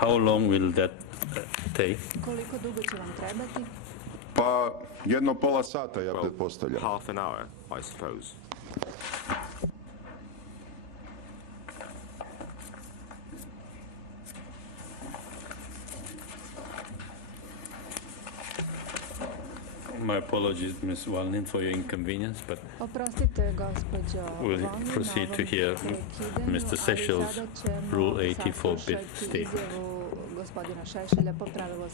How long will that take? Koliko dugo će vam trebati? Pa, jedno pola sata, ja pretpostavljam. Half an hour, I suppose. My apologies, Ms. Walnin, for your inconvenience, but Oprostite, gospođo we'll Walnin, proceed na to ovom hear prekidanju, Mr. ali Seselj's sada ćemo Rule 84 bit saslušati statement. izjavu gospodina Šešelja po pravilu 84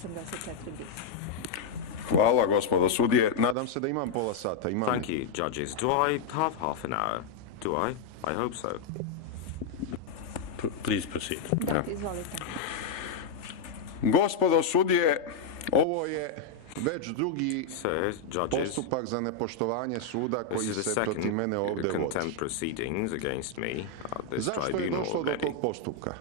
bis. Hvala, gospodo sudije. Nadam se da imam pola sata. Imam. Thank you, judges. Do I have half an hour? Do I? I hope so. Please proceed. Da, izvolite. Gospodo sudije, ovo je već drugi Sirs, judges, postupak za nepoštovanje suda this koji is the se protiv mene second ovdje vodi. contempt proceedings against me at this Zašto je tribunal došlo do already. tog postupka?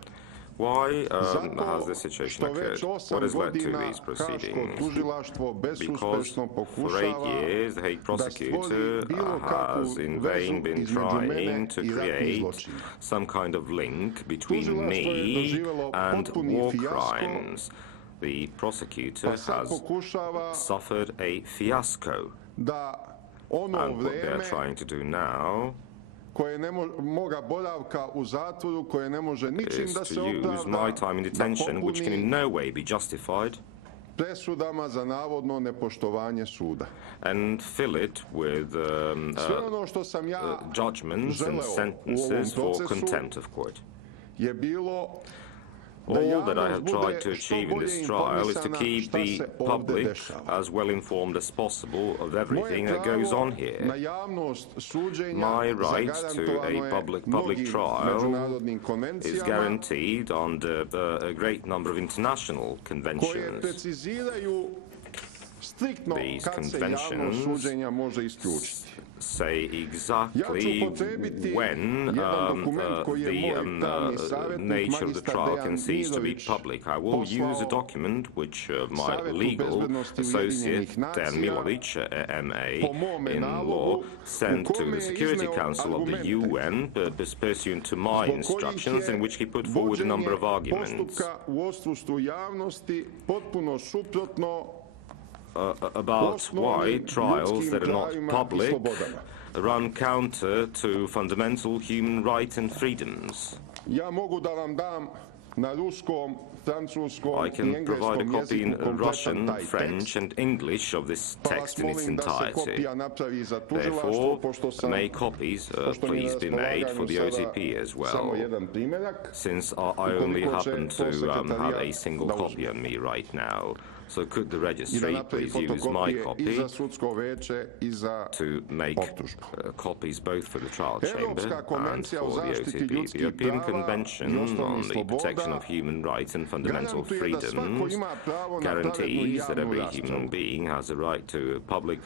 Why has Zato this situation što occurred? već What 8 has led to godina these Haško proceedings? tužilaštvo Because bezuspešno for 8 pokušava years, the Hague da prosecutor stvori bilo kakvu has in vezu vain been između mene trying to i ratnih create zločina. some kind of link between Tužilaštvo je me doživjelo and potpuni war fijasko, crimes. The prosecutor pa sad has pokušava suffered a fiasco. da ono And what vreme they're trying to do now koje moga boravka u zatvoru, koje ne može ničim is da se to use my opravda, time in da detention, which can in popuni no way be justified, presudama za navodno nepoštovanje suda. and fill it with Sve ono što sam ja judgments and želeo u ovom sentences for procesu contempt of court. je bilo da All that I have javnost tried to bude što achieve in bolje this trial is to informisana keep šta the se ovdje public dešava. as well informed as possible of everything Moje that goes on pravo here. na javnost suđenja My right to zagarantovano a je public mnogim trial međunarodnim is konvencijama guaranteed under a great number of international koje conventions. preciziraju striktno These kad se javnost conventions suđenja može isključiti. Say Ja ću exactly upotrijebiti when jedan dokument koji je moj pravni savjetnik, nature of the magistar trial Dejan can cease to be Mirović, public. I will use a poslao document which my Savjetu legal bezbednosti associate Ujedinjenih Dan nacija Milović, MA, po mome in nalogu, law, u sent to kome the je Security izneo Council of the argumente UN pursuant to my zbog instructions, kojih in je which he put forward a number of vođenje arguments postupka u odsustvu javnosti potpuno suprotno about why osnovnim trials ljudskim that are not pravima i public slobodama. run counter to fundamental human rights and freedoms. Ja mogu da vam dam na ruskom, francuskom I i can provide a engleskom copy in jeziku kompletan Russian, taj French, tekst. and English of this Pa vas text in its molim da se entirety. kopija napravi za tužilaštvo, Therefore, pošto sam may copies pošto mi je please be made for the na OTP raspolaganju as samo well, jedan primjerak. since I only Ukoliko će happen to to have a sekretarijat single da copy uzme. on me right now. So could the I da registry napravi please use my fotokopije i copy za sudsko veće i za to make optužbu. copies both for the trial chamber Evropska and konvencija o for the zaštiti OTP. The ljudskih European prava i Convention osnovnih on the protection sloboda of human rights and fundamental garantuje da svako freedoms ima pravo na pravednu i guarantees that javnu every raspravu, human being has a right to a public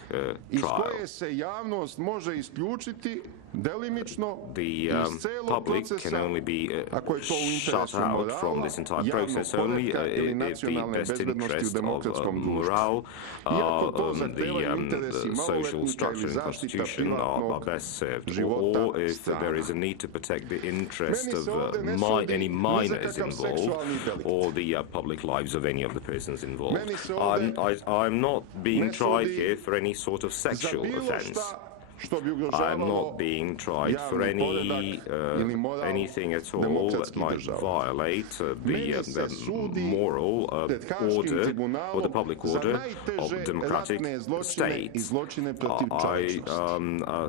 iz trial. koje se javnost može isključiti delimično The iz celog public can procesa, only be ako je to u shut interesu out from morala, this entire javnog process only poretka ili if the nacionalne best bezbednosti u interest of demokratskom društvu. morale, Iako to the zahtevaju interesi social maloletnika structure ili and zaštita constitution are privatnog best served, života or if strana. there is a need to protect the interest Meni of se ovde ne sudi any ni za minors kakav involved, seksualni delikt. or the public lives of any of the persons involved. Meni se ovde I'm not being ne tried sudi here for any sort of za sexual bilo offense. šta što bi I'm ugrožavalo not being tried for javni any poredak ili moral anything at all that demokratskih might država. violate Meni the se sudi moral pred Haškim order or tribunalom the public za order of najteže democratic ratne zločine states. i zločine protiv I čovječnosti.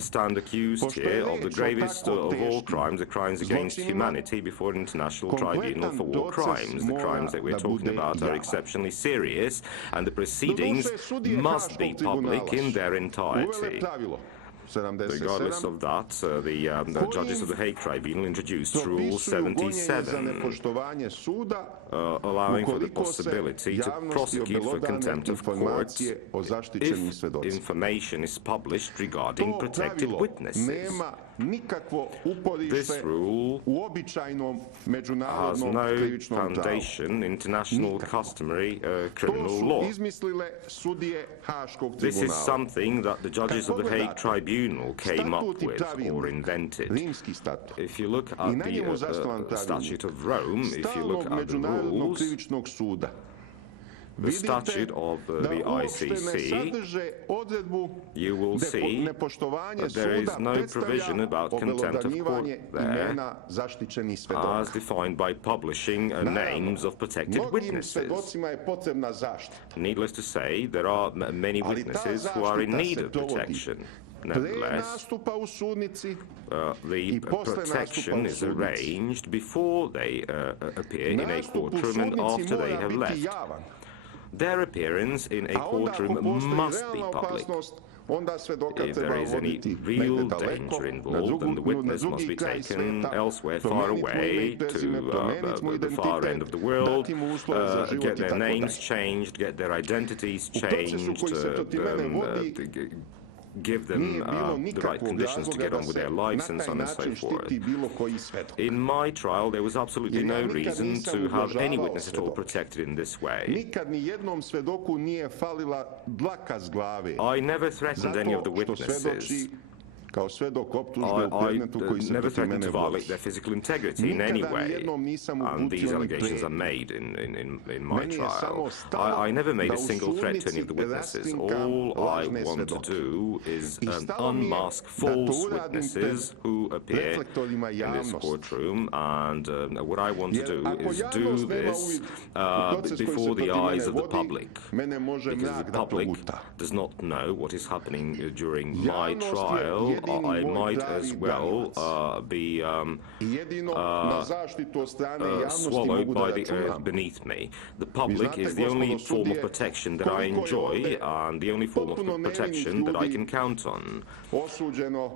stand accused Pošto je here of the reč o gravest tako of all teškim crimes, the crimes against zločinima, humanity before an international tribunal for war kompletan proces crimes. The mora crimes that we're da talking bude about are javan. exceptionally serious, and the proceedings Doduše, sudije must be Haškog public tribunala in their uvele entirety. pravilo 77 Regardless of that, the judges of the Hague Tribunal introduced Rule propisuju gonjenje za 77, nepoštovanje suda allowing for the ukoliko se possibility to javnosti prosecute for obelodane contempt of court informacije o zaštićenim if svedocima. information is published regarding To protected pravilo witnesses. nema nikakvo This uporište rule u običajnom has međunarodnom no krivičnom pravu. foundation in international customary To criminal su law. izmislile sudije Haškog This is tribunala. something that the judges of the Hague pogledate Tribunal came up Statut i with pravilnik, or invented. Rimski statut, If you look i at na njemu zasnovan the Statute pravilnik of Rome, if you look Stalnog at the međunarodnog rules, krivičnog suda, the statute of da the uopšte ne ICC, sadrže odredbu you will da see nepoštovanje that there is suda no provision predstavlja about contempt of court obelodanjivanje there imena zaštićenih svedoka. as defined by publishing names of protected Mnogim witnesses. svedocima je potrebna zaštita. Needless to say, there are many Ali ta witnesses who are in zaštita need se of provodi protection. pre Nevertheless, nastupa u sudnici the i posle protection nastupa u is sudnici. arranged before they appear in a Nastup u courtroom and sudnici after they mora have biti left. javan. Their appearance in a A onda ako courtroom postoji must be realna public. opasnost, onda svedoka If treba there is any voditi real negde daleko, danger na involved, then the witness must drugi be kraj taken sveta, elsewhere, far promenit mu ime away, i prezime, promenit mu to the far end of the world, dati mu uslove za život get i their tako names dalje. changed, get their identities U procesu changed, koji se protiv mene vodi, give them nije bilo the right nikakvog conditions to razloga get da on with se their na lives and taj so on and so način forth. štiti bilo koji svedok. In my trial, there was absolutely Jer ja no nikad reason nisam to have any ugrožavao witness at all svedoke. protected in this way. Nikad ni jednom svedoku nije falila dlaka s glave. I never threatened any of the Zato što witnesses. svedoči kao svedok optužbe u I predmetu koji se never protiv threatened mene to violate vodi. their physical integrity in any Nikada way, nijednom nisam and these uputio ni allegations are pretnju. made in my Meni je trial. samo stalo I never made da a u single threat to any of the sudnici witnesses. raskrinkam All I lažne want to svedoke. do is I stalo mi je unmask da to false uradim witnesses who appear reflektorima in this javnosti. courtroom, and what I want to Jer do ako is do javnost nema this uvid u proces koji se before the protiv eyes mene of the vodi, public. mene može Because mrak the da public proguta. does not know what is happening during my Javnost je trial. jedini I moj might pravi as well be I jedino na zaštitu od strane javnosti swallowed mogu da by the earth računam. beneath me. The public znate, is the only gospodo form of sudije, protection that I koliko je enjoy ovde and the only form of potpuno nevinih protection that I ljudi can count on. Osuđeno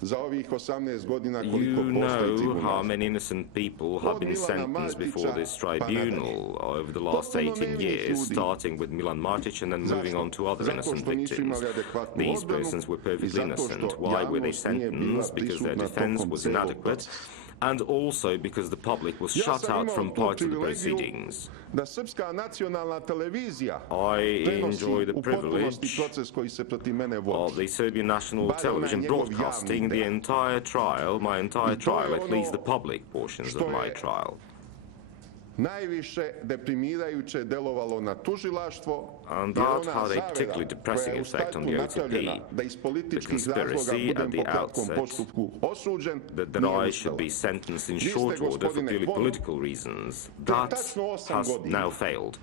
za ovih 18 godina koliko You postoji know how tribunal. many innocent people have Od been Milana sentenced before Martića this pa nadalje. tribunal over the last Potpuno 18 nevinih years, ljudi. starting with Milan Martic and then moving Zašto? on to other Zato innocent što nisu victims. imali adekvatnu These odbranu persons were i perfectly zato innocent. što Why were they javnost nije bila sentenced? Because their prisutna defense tokom was celog inadequate. procesa. And also because the public was Ja shut sam out imao from tu part of the privilegiju proceedings. da Srpska nacionalna televizija I prenosi enjoy the u potpunosti privilege proces koji se protiv mene of vodi. the Serbian National Bar onaj Television njegov broadcasting javni the deo. entire trial, my entire I to je trial, at least ono the public portions of što my je trial. Najviše deprimirajuće delovalo na tužilaštvo, And jer that ona had a zavera particularly koja depressing je u effect on startu the OTP. napravljena da iz The političkih razloga conspiracy budem at the po kratkom outset postupku osuđen, that nije I should uspela. be sentenced in Vi ste, short order for gospodine purely Kwon, political reasons. to je That tačno 8 has godina now failed.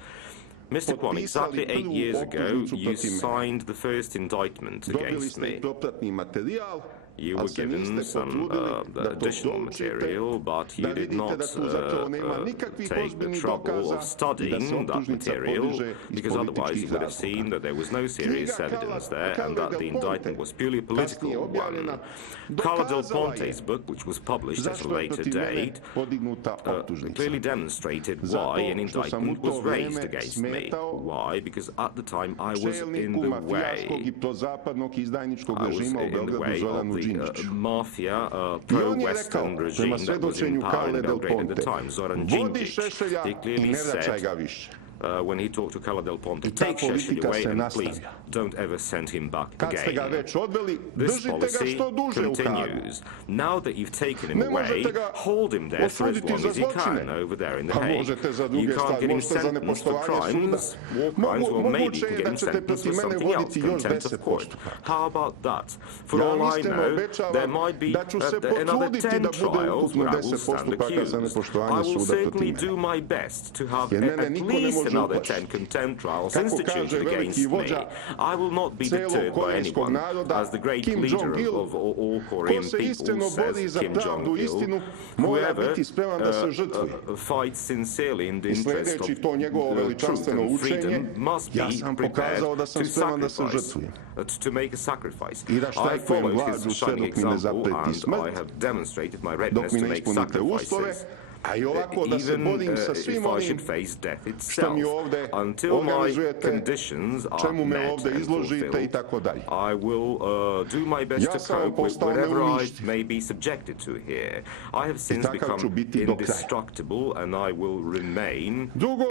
Mr. Kwon, potpisali exactly 8 prvu years ago, optužnicu you protiv mene. signed the first indictment Dobili against ste i me. propratni materijal, You ali were se niste given some potrudili da to additional proučite, material, but da you did vidite not da tu zapravo nema nikakvih take the ozbiljnih trouble dokaza of i da se studying that optužnica material, podiže iz because otherwise you političkih would have razloga. seen that there was no serious Knjiga evidence there Carla and that del the Ponte, indictment was purely a political kasnije objavljena, one. Carla del dokazala je Ponte's book, which was published at a zašto je later protiv mene date, podignuta optužnica. clearly demonstrated Zato why an što sam u indictment to was raised vreme against me. smetao Why? Because at the time I was in čelniku the mafijaškog way. i prozapadnog izdajničkog I was režima u in the Beogradu way Zoranu of the Đinđiću. mafia, I on je pro-Western rekao, regime prema that was in svedočenju power Carle in del Belgrade at the Ponte, time, Zoran vodi Đinđić. Šešelja He i clearly ne vraćaj said, ga više. when he talked to Carla del Ponte, I ta take Seselj politika away se and nastavlja. please don't ever send him back Kad ste ga again. već odveli, This držite ga policy što duže u Hagu. continues. Now that you've taken him Ne away, možete ga hold him there for as osuditi long za as you zločine. can over there in the Pa Hague. možete za You druge can't stvari, get him možete za sentenced for nepoštovanje suda. crimes, war crimes, or maybe you Moguće can je get da him ćete sentenced protiv for mene something else, voditi još contempt of 10 court. postupaka. How about that? For Ja all I iskreno know, obećavam there might be da ću se another potruditi 10 da bude trials ukupno where I will 10 stand postupaka za accused. nepoštovanje I will suda protiv certainly mene. do my best to have Jer mene at niko ne least može another uplašiti. 10 contempt trials Kako instituted kaže against veliki me. vođa I will not be celog deterred by korejskog anyone. naroda, As the great Kim leader Jong-il, of all ko Korean se iskreno people bori says, za Kim pravdu i istinu, Jong-il, mora whoever biti spreman da se žrtvuje. fights sincerely in the I interest of sledeći to njegovo truth veličanstveno and učenje, freedom must ja be sam prepared pokazao da sam to spreman da se sacrifice, žrtvujem. to make a sacrifice. I da I štrajkujem followed glađu his sve shining dok mi ne example zapreti and smrt, I have demonstrated my dok readiness mi to ne make ispunite uslove, sacrifices A i ovako da se even borim sa if svim I onim should face death što mi itself, ovde until my organizujete, conditions are čemu me met ovde and izložite i fulfilled, tako dalje. I will do my best Ja to sam vam cope with postao whatever I neuništiv. may be subjected to here. I have since takav ću become biti do kraja. indestructible, and I will remain Drugo,